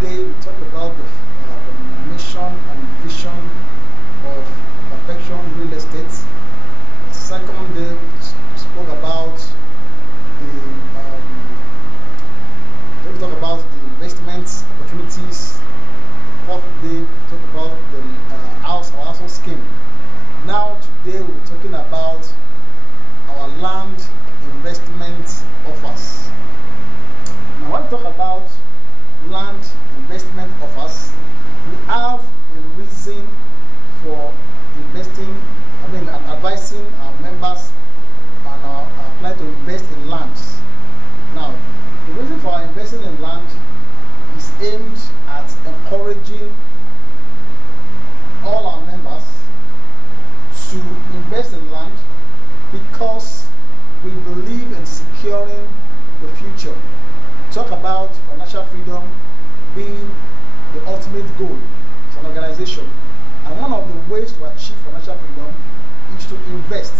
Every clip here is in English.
today we talk about the mission and vision of perfection real estate. The second day we spoke about we talk about the investment opportunities. The fourth day we talk about the household scheme. Now today we're talking about our land investment offers. Now when we talk about land investment offers, we have a reason for investing, advising our members and our clients to invest in lands. Now, the reason for our investing in land is aimed at encouraging all our members to invest in land because we believe in securing the future. Talk about financial freedom being the ultimate goal as an organization, and one of the ways to achieve financial freedom is to invest,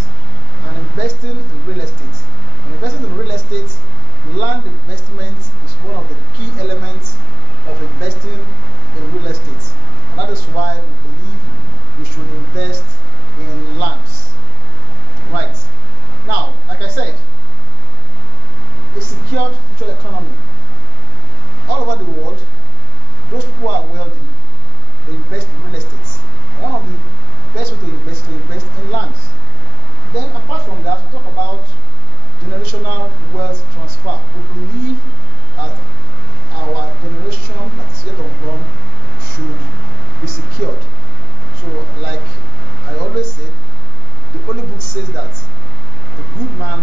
and investing in real estate. And investing in real estate, land investment is one of the key elements of investing in real estate, and that is why we believe we should invest in lands. Right now, like I said, a secured future economy. All over the world, those people who are wealthy, they invest in real estate. One of the best ways to invest in lands. Then apart from that, we talk about generational wealth transfer. We believe that our generation that is yet unborn should be secured. So like I always said, the Holy Book says that a good man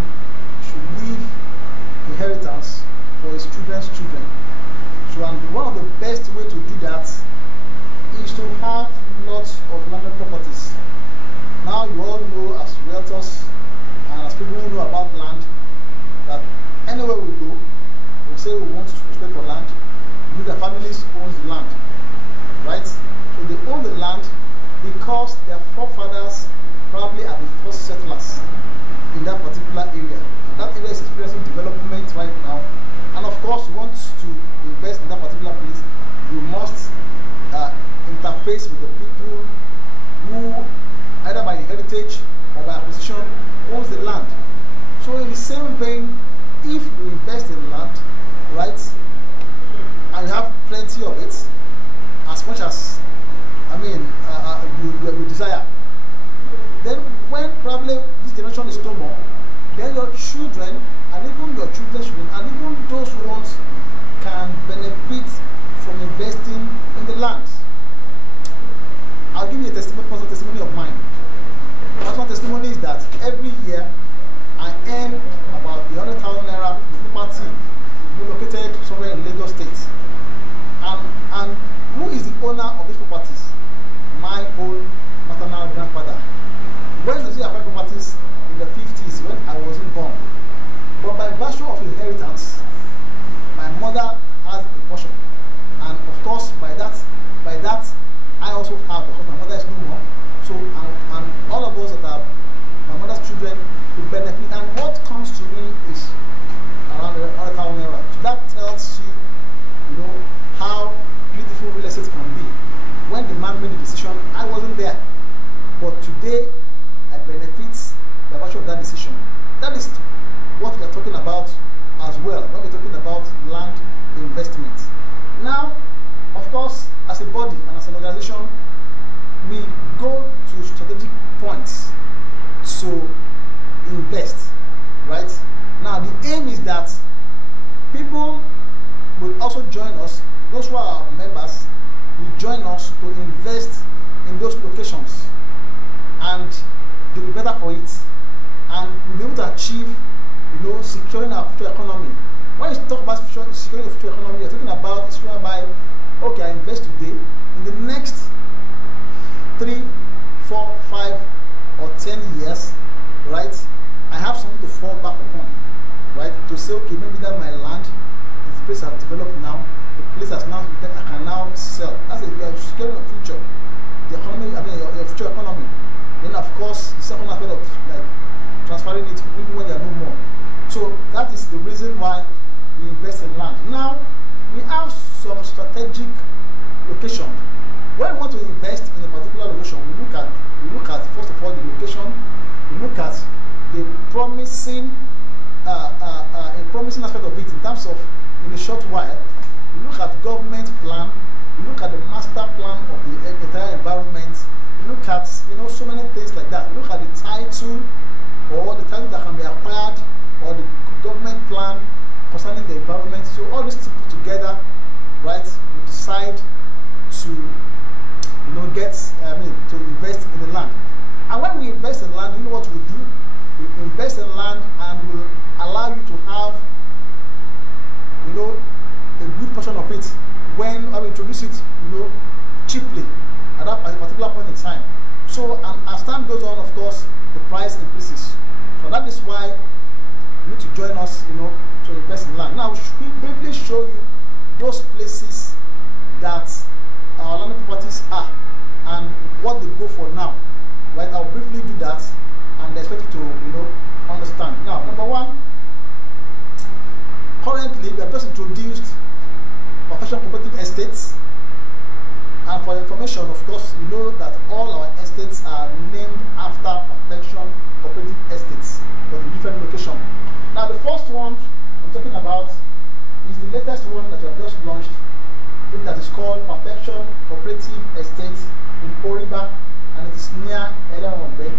should leave inheritance for his children's children. So, and one of the best way to do that is to have lots of landed properties. Now you all know, as realtors and as people who know about land, that anywhere we go, we say we want to spend for land. The families own the land, right? So they own the land because their forefathers probably are the first settlers in that particular area. And that area is experiencing development right now. And of course, you want to invest in that particular place, you must interface with the people who, either by heritage or by acquisition, owns the land. So in the same vein, if we invest in land, right, and you have plenty of it, as much as you desire, then when probably this generation is no more, then your children and even your children's children and even those ones can benefit from investing in the lands. I'll give you a personal testimony of mine. Personal testimony is that every year I earn about 100,000 naira from property located somewhere in Lagos State. And who is the owner of these properties? My own maternal grandfather. When does he acquire properties? In the 50s, when I wasn't born. But by virtue of inheritance, my mother has a portion. And of course, by that I also have, because my mother is no more. So, and all of us that are my mother's children will benefit. And what comes to me is around 100,000 naira. So that tells you, how beautiful real estate can be. When the man made the decision, I wasn't there. But today, I benefit by virtue of that decision. That is what we are talking about as well, when we're talking about land investment. Now, of course, as a body and as an organization, we go to strategic points to invest, right? Now, the aim is that people will also join us, those who are our members will join us to invest in those locations, and they'll be better for it, and we'll be able to achieve, securing our future economy. When you talk about securing the future economy, you're talking about securing by, okay, I invest today, in the next 3, 4, 5, or 10 years, right? I have something to fall back upon, right? To say, okay, maybe that my land is the place I've developed now, the place has now, I can now sell. That's it. You are securing your future, the economy. Your future economy. Then, of course, the second aspect of transferring it even when you are no more. So that is the reason why we invest in land. Now, we have some strategic location. When we want to invest in a particular location, we look at first of all the location. We look at the promising a promising aspect of it in terms of in a short while. We look at government plan. We look at the master plan of the entire environment. We look at so many things like that. We look at the title or the title that can be acquired or the government plan concerning the environment. So all these put together, right? We decide to to invest in the land. And when we invest in land, you know what we do? We invest in land and will allow you to have a good portion of it when I introduce it cheaply at a particular point in time. So and as time goes on, of course, the price increases. So that is why you need to join us to invest in land. Now we briefly show you those places that our landed properties are and what they go for now. Right? I'll briefly do that and expect you to understand. Now, number one, currently we have just introduced perfection cooperative estates, and for your information, of course, you know that all our estates are named after perfection cooperative estates, but in different locations. Now, the first one I'm talking about is the latest one that we have just launched, that is called Perfection Cooperative Estate in Oriba, and it is near Elenombe.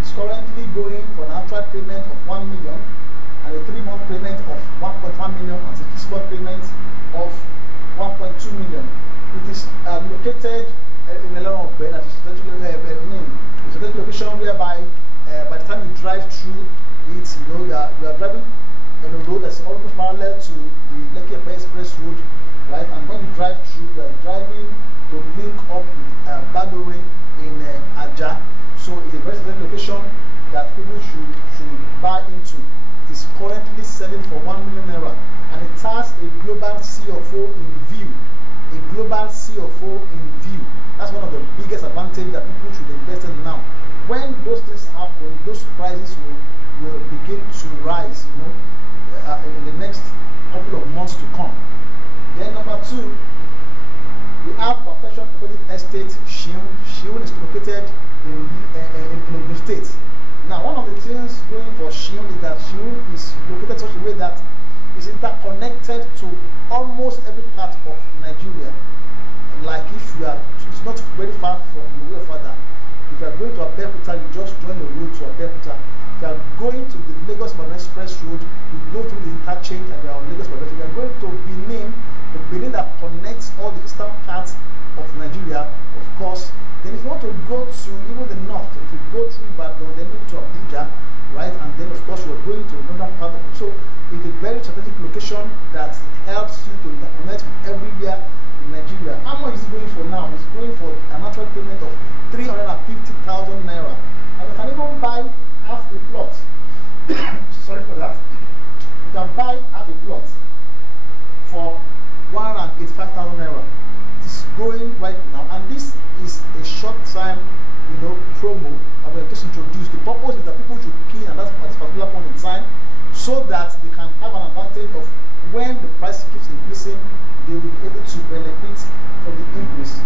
It's currently going for an outright payment of 1 million and a 3-month payment of 1.1 million and a 6-month payment of 1.2 million. It is located in Elenombe. That is it's a location whereby by the time you drive through it, you are driving on a road that's almost parallel to the Lekki Express Road, right? And when you drive through, you are driving to link up with Badore in Aja. So it's a very certain location that people should buy into. It is currently selling for 1 million naira, and it has a global CFO in view. A global CFO in view. That's one of the biggest advantages that people should invest in now. When those things happen, those prices will begin to rise, in the next couple of months to come. Then number two, we have Perfection Cooperative Estate Shiun. Shiun is located in Ogun State. Now, one of the things going for Shiun is that Shiun is located in such a way that it's interconnected to almost every part of Nigeria. Like if you are, it's not very far from your father. If you are going to Abeokuta, you just join the road to Abeokuta. If you are going to the Lagos-Ibadan Express Road, you go through the interchange and you are on Lagos-Ibadan. If you are going to Benin, the Benin that connects all the eastern parts of Nigeria, of course. Then if you want to go to even the north, if you go through Ibadan, then maybe to Abuja, right? And then of course you are going to another part of it. So it's a very strategic location that helps you to interconnect with everywhere in Nigeria. How much is it going for now? It's going for an actual payment of 350,000 naira. And you can even buy half a plot. Sorry for that. You can buy half a plot for 185,000 naira. It is going right now, and this is a short time, promo that we have just introduced. The purpose is that people should key at this particular point in time, so that they can have an advantage of when the price keeps increasing, they will be able to benefit from the increase.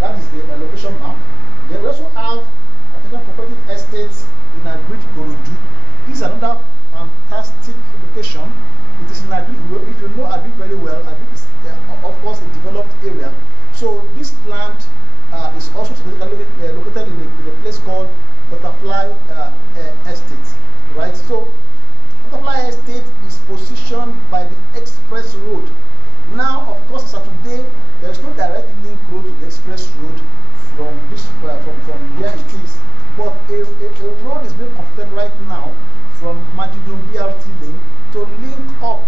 That is the location map. Then we also have African cooperative estates in Agrit Gorodu. This is another fantastic location. It is in Agrit. If you know Agrit very well, Agrit is of course a developed area. So this land is also located in a place called Butterfly Estate, right? So Butterfly Estate is positioned by the express road. Now, of course, as of today, there is no direct link road to the express road from where it is, but a road is being constructed right now from Majidun BRT lane to link up